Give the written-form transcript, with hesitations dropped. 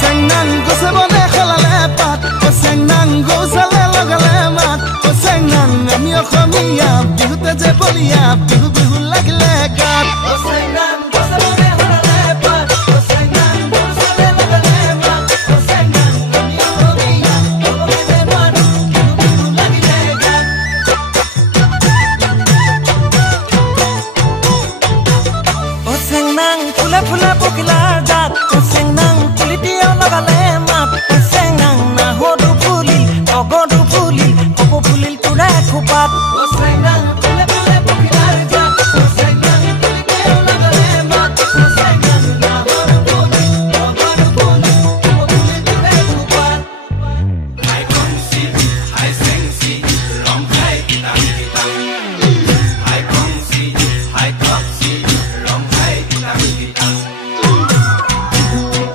চেংনাং গছে বনে খেলালে পাত চেংনাং গৌচালে লগালে মাত চেংনাং আমি অসমীয়া বিহুতে যে বলিয়া বিহু